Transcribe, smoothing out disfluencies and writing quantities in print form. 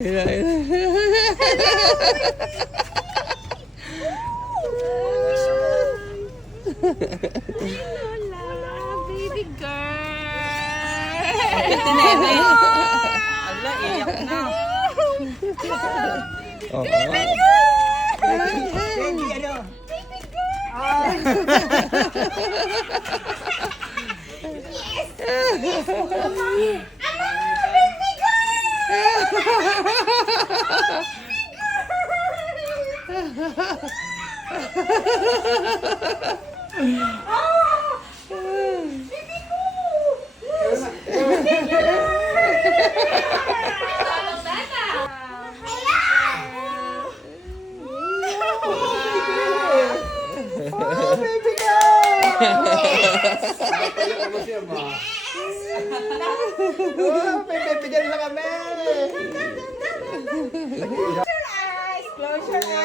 Lola, baby girl. Ito nene. Ala, iyak na. Baby girl. Baby, ano? Baby girl. Yes. Baby Bibigyan na kami. Close your eyes.